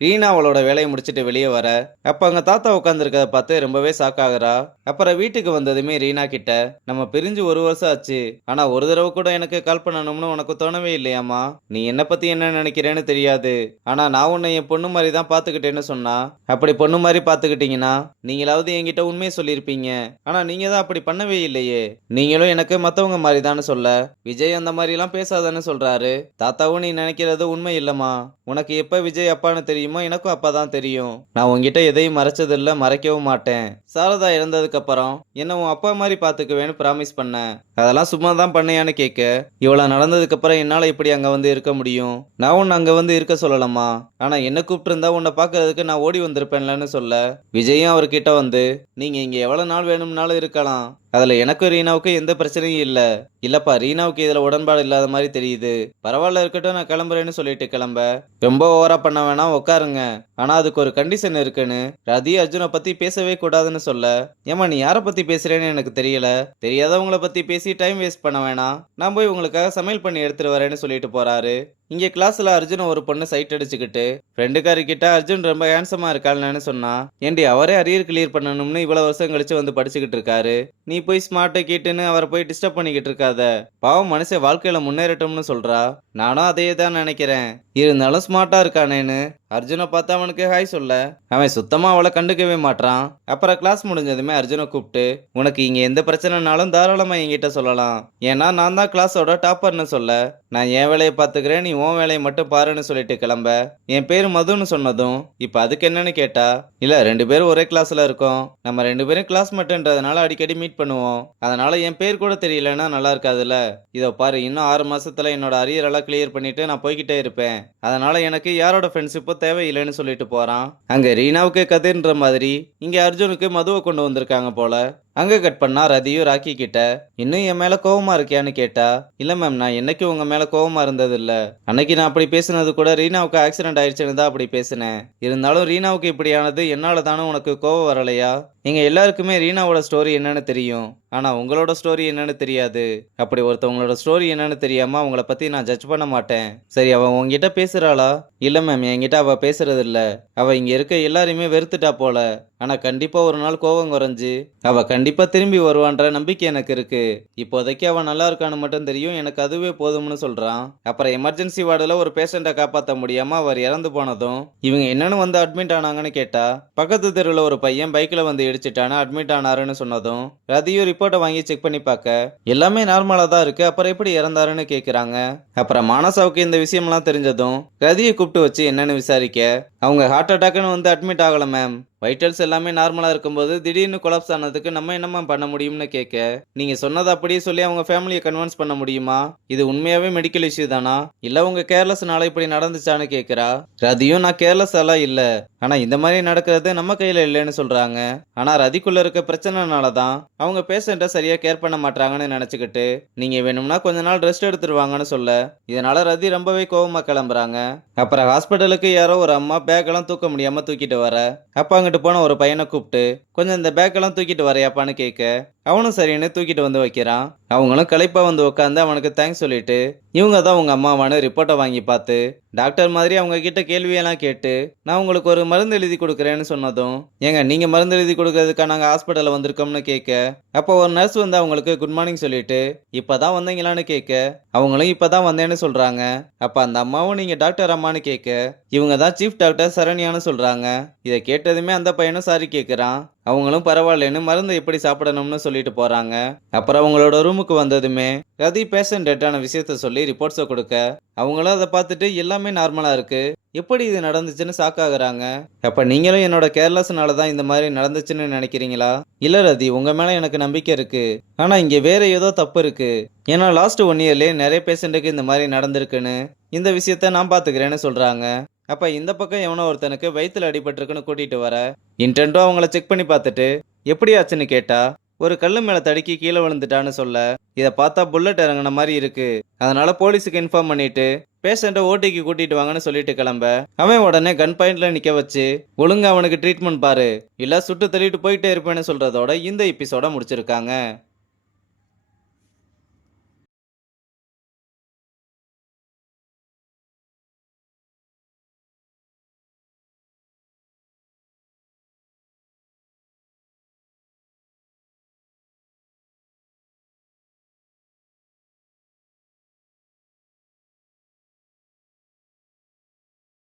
ரீனா அவளோட வேலையை முடிச்சிட்டு வெளியே வர, அப்ப அங்க தாத்தா உட்காந்துருக்கத பார்த்து ரொம்பவே ஷாக் ஆகுறா. அப்புறம் வீட்டுக்கு வந்ததுமே ரீனா கிட்ட, நம்ம பிரிஞ்சு 1 வருஷம் ஆச்சு, ஆனா ஒரு தடவை கூட எனக்கு கால் பண்ணணும்னு உனக்கு தோணவே இல்லையாமா? நீ என்ன பத்தி என்ன நினைக்கிறேன்னு தெரியாது, ஆனா நான் உன்னை என் பொண்ணு மாதிரி தான் பாத்துக்கிட்டேன்னு சொன்னா. அப்படி பொண்ணு மாதிரி பாத்துக்கிட்டீங்கன்னா நீங்களாவது என்கிட்ட உண்மையை சொல்லியிருப்பீங்க. ஆனா நீங்க தான் அப்படி பண்ணவே இல்லையே. நீங்களும் எனக்கு மத்தவங்க மாதிரி தான்னு சொல்ல, விஜய் அந்த மாதிரி எல்லாம் பேசாதன்னு சொல்றாரு. தாத்தாவும் நீ நினைக்கிறது உண்மை இல்லம்மா. உனக்கு எப்ப விஜய் அப்பான்னு தெரியுமோ எனக்கும் அப்பதான் தெரியும். நான் உன்கிட்ட எதையும் மறைச்சதில்ல, மறைக்கவும் மாட்டேன். சாரதா இறந்ததுக்கு அப்புறம் என்ன உன் அப்பா மாதிரி பாத்துக்குவேன்னு பிராமிஸ் பண்ணேன். அதெல்லாம் சும்மா தான் பண்ணையான்னு கேட்க, இவ்வளவு நடந்ததுக்கு அப்புறம் என்னால இப்படி அங்க வந்து இருக்க முடியும்? நான் உன்னை அங்க வந்து இருக்க சொல்லலாமா? ஆனா என்ன கூப்பிட்டு இருந்தா உன்னை பாக்குறதுக்கு நான் ஓடி வந்திருப்பேன்லன்னு சொல்ல, விஜயும் அவர்கிட்ட வந்து, நீங்க இங்க எவ்வளவு நாள் வேணும்னாலும் இருக்கலாம், அதுல எனக்கும் ரீனாவுக்கும் எந்த பிரச்சனையும் இல்ல. இல்லப்பா, ரீனாவுக்கு இதுல உடன்பாடு இல்லாத மாதிரி தெரியுது. பரவாயில்ல, இருக்கட்டும், நான் கிளம்புறேன்னு சொல்லிட்டு கிளம்ப, ரொம்ப ஓவரா பண்ண வேணாம், உட்காருங்க. ஆனா அதுக்கு ஒரு கண்டிஷன் இருக்குன்னு ரதி அர்ஜுனை பத்தி பேசவே கூடாதுன்னு சொல்ல, ஏமா நீ யாரை பத்தி பேசுறேன்னு எனக்கு தெரியல. தெரியாதவங்கள பத்தி பேசி டைம் வேஸ்ட் பண்ண வேணாம். நான் போய் உங்களுக்காக சமையல் பண்ணி எடுத்துட்டு வரேன்னு சொல்லிட்டு போறாரு. இங்க கிளாஸ்ல அர்ஜுன் ஒரு பொண்ணு சைட் அடிச்சுக்கிட்டு ஃப்ரெண்டுக்காரி கிட்ட அர்ஜுன் ரொம்ப ஹேண்ட்ஸமா இருக்காள்னு சொன்னா, ஏண்டி அவரே அரியர் கிளியர் பண்ணணும்னு இவ்வளவு வருஷம் கழிச்சு வந்து படிச்சுக்கிட்டு இருக்காரு, நீ போய் ஸ்மார்ட்டை கேட்டுன்னு அவரை போய் டிஸ்டர்ப் பண்ணிக்கிட்டு இருக்காத. பாவம், மனுஷன் வாழ்க்கையில முன்னேறட்டும்னு சொல்றா. நானும் அதையே தான் நினைக்கிறேன். இருந்தாலும் ஸ்மார்ட்டா இருக்கானேன்னு அர்ஜுனை பார்த்து அவனுக்கு ஹாய் சொல்ல, அவன் சுத்தமா அவளை கண்டுக்கவே மாட்டான். அப்புறம் கிளாஸ் முடிஞ்சதுமே அர்ஜுனை கூப்பிட்டு, உனக்கு இங்க எந்த பிரச்சனைனாலும் தாராளமா என்கிட்ட சொல்லலாம், ஏன்னா நான் தான் கிளாஸோட டாப்பர்னு சொல்ல, நான் என் வேலையை பார்த்துக்கிறேன், நீ உன் வேலையை மட்டும் பாருன்னு சொல்லிட்டு கிளம்ப, என் பேரு மதுன்னு சொன்னதும் இப்ப அதுக்கு என்னன்னு கேட்டா, இல்ல 2 பேரும் ஒரே கிளாஸ்ல இருக்கோம், நம்ம 2 பேரும் கிளாஸ்மேட்ன்றதுனால அடிக்கடி மீட் பண்ணுவோம், அதனால என் பேர் கூட தெரியலன்னா நல்லா இருக்காதுல்ல. இதோ பாரு, இன்னும் 6 மாசத்துல என்னோட அரியர் எல்லாம் கிளியர் பண்ணிட்டு நான் போய்கிட்டே இருப்பேன், அதனால எனக்கு யாரோட ஃப்ரெண்ட்ஷிப்போ தேவையில்லைன்னு சொல்லிட்டு போறான். அங்க ரீனாவுக்கு கதிர்ன்ற மாதிரி இங்க அர்ஜுனுக்கு மதுவை கொண்டு வந்திருக்காங்க போல. அங்க கட் பண்ணா ரதியும் ராக்கி கிட்ட, இன்னும் என் மேல கோவமா இருக்கியான்னு கேட்டா, இல்ல மேம், நான் என்னைக்கு உங்க மேல கோவமா இருந்தது இல்ல. அன்னைக்கு நான் அப்படி பேசுனது கூட ரீனாவுக்கு ஆக்சிடென்ட் ஆயிடுச்சுன்னு தான் அப்படி பேசினேன். இருந்தாலும் ரீனாவுக்கு இப்படியானது என்னால தானே உனக்கு கோவம் வரலையா? எங்க எல்லாருக்குமே ரீனாவோட ஸ்டோரி என்னன்னு தெரியும், ஆனா உங்களோட ஸ்டோரி என்னன்னு தெரியாது. அப்படி ஒருத்தவங்களோட ஸ்டோரி என்னன்னு தெரியாம அவங்கள பத்தி நான் ஜட்ஜ் பண்ண மாட்டேன். சரி, அவ உங்ககிட்ட பேசுறாளா? இல்ல மேம், என்கிட்ட அவ பேசுறது இல்ல. அவ இங்க இருக்க எல்லாரையுமே வெறுத்துட்டா போல. ஆனா கண்டிப்பா ஒரு நாள் கோவம் குறைஞ்சு அவ கண்டிப்பா திரும்பி வருவான்ற நம்பிக்கை எனக்கு இருக்கு. இப்போதைக்கு அவ நல்லா இருக்கான்னு மட்டும் தெரியும், எனக்கு அதுவே போதும்னு சொல்றான். அப்புறம் எமர்ஜென்சி வார்டுல ஒரு பேஷண்ட்டை காப்பாற்ற முடியாம அவர் இறந்து போனதும் இவங்க என்னன்னு வந்து அட்மிட் ஆனாங்கன்னு கேட்டா, பக்கத்து தெருவில் ஒரு பையன் பைக்ல வந்து இடிச்சிட்டானு அட்மிட் ஆனாருன்னு சொன்னதும் ரதியும் ரிப்போர்ட்டை வாங்கி செக் பண்ணி பார்க்க எல்லாமே நார்மலா தான் இருக்கு, அப்புறம் எப்படி இறந்தாருன்னு கேக்குறாங்க. அப்புறம் மானசாவுக்கு இந்த விஷயம்லாம் தெரிஞ்சதும் ரதியை கூப்பிட்டு வச்சு என்னன்னு விசாரிக்க, அவங்க ஹார்ட் அட்டாக்னு வந்து அட்மிட் ஆகல மேம், வைட்டல்ஸ் எல்லாமே நார்மலா இருக்கும்போது திடீர்னு கொலாப்ஸ் ஆனதுக்கு நம்ம என்னமா பண்ண முடியும்னு கேட்க, நீங்க சொன்னதை அப்படியே சொல்லி அவங்க ஃபேமிலியை கன்வின்ஸ் பண்ண முடியுமா? இது உண்மையாவே மெடிக்கல் இஷ்யூ தானா, இல்ல உங்க கேர்லெஸ்னால இப்படி நடந்துச்சான்னு கேக்குறா. ரதியும் நான் கேர்லெஸ் எல்லாம் இல்ல, ஆனா இந்த மாதிரி நடக்கிறது நம்ம கையில இல்லைன்னு சொல்றாங்க. ஆனா ரதிக்குள்ள இருக்க பிரச்சனைனால தான் அவங்க பேஷண்ட்டை சரியா கேர் பண்ண மாட்டாங்கன்னு நினைச்சுக்கிட்டு நீங்க வேணும்னா கொஞ்ச நாள் ரெஸ்ட் எடுத்துருவாங்கன்னு சொல்ல, இதனால ரதி ரொம்பவே கோவமா கிளம்புறாங்க. அப்புறம் ஹாஸ்பிட்டலுக்கு யாரோ ஒரு அம்மா பேக் எல்லாம் தூக்க முடியாம தூக்கிட்டு வர, அப்ப அங்கிட்டு போன ஒரு பையனை கூப்பிட்டு கொஞ்சம் இந்த பேக் எல்லாம் தூக்கிட்டு வரையாப்பான்னு கேட்க, அவனும் சரின்னு தூக்கிட்டு வந்து வைக்கிறான். அவங்களும் களைப்பா வந்து உட்காந்து அவனுக்கு தேங்க்ஸ் சொல்லிட்டு இவங்க தான் உங்க அம்மாவான்னு ரிப்போர்ட்டை வாங்கி பார்த்து டாக்டர் மாதிரி அவங்க கிட்ட கேள்வியெல்லாம் கேட்டு, நான் உங்களுக்கு ஒரு மருந்து எழுதி கொடுக்குறேன்னு சொன்னதும், ஏங்க நீங்க மருந்து எழுதி கொடுக்கறதுக்கா நாங்க ஹாஸ்பிட்டல்ல வந்திருக்கோம்னு கேட்க, அப்போ ஒரு நர்ஸ் வந்து அவங்களுக்கு குட் மார்னிங் சொல்லிட்டு இப்பதான் வந்தீங்களான்னு கேட்க, அவங்களும் இப்பதான் வந்தேன்னு சொல்றாங்க. அப்ப அந்த அம்மாவும் நீங்க டாக்டர் அம்மான்னு கேட்க, இவங்க தான் சீஃப் டாக்டர் சரண்யான்னு சொல்றாங்க. இதை கேட்டதுமே அந்த பையனும் சாரி கேட்கிறான். அவங்களும் பரவாயில்லன்னு மருந்து எப்படி சாப்பிடணும்னு சொல்லிட்டு போறாங்க. அப்புறம் அவங்களோட ரூமுக்கு வந்ததுமே ரதி பேஷண்ட் டெட்டான விஷயத்த சொல்லி ரிப்போர்ட்ஸை கொடுக்க, அவங்களும் அதை பார்த்துட்டு எல்லாமே நார்மலா இருக்கு, எப்படி இது நடந்துச்சுன்னு ஷாக்காகிறாங்க. அப்ப நீங்களும் என்னோட கேர்லெஸ்னால தான் இந்த மாதிரி நடந்துச்சுன்னு நினைக்கிறீங்களா? இல்ல ரதி, உங்க மேல எனக்கு நம்பிக்கை இருக்கு, ஆனா இங்க வேற ஏதோ தப்பு இருக்கு. ஏன்னா லாஸ்ட் 1 இயர்லயே நிறைய பேஷண்ட்டுக்கு இந்த மாதிரி நடந்திருக்குன்னு இந்த விஷயத்த நான் பாத்துக்கிறேன்னு சொல்றாங்க. அப்ப இந்த பக்கம் எவனோ ஒருத்தனுக்கு வயித்துல அடிபட்டிருக்குன்னு கூட்டிட்டு வர, இன்டென்டோ அவங்கள செக் பண்ணி பார்த்துட்டு எப்படி ஆச்சுன்னு கேட்டா, ஒரு கல்லு மேல தடுக்கி கீழே விழுந்துட்டான்னு சொல்ல, இதை பார்த்தா புல்லட் இறங்கின மாதிரி இருக்கு, அதனால போலீஸுக்கு இன்ஃபார்ம் பண்ணிட்டு பேஷண்ட்டை ஓட்டிக்கு கூட்டிட்டு வாங்கன்னு சொல்லிட்டு கிளம்ப, அவன் உடனே கன் பாயிண்ட்ல நிக்க வச்சு ஒழுங்கா அவனுக்கு ட்ரீட்மெண்ட் பாரு, இல்ல சுட்டு தள்ளிட்டு போயிட்டே இருப்பேன்னு சொல்றதோட இந்த எபிசோட முடிச்சிருக்காங்க.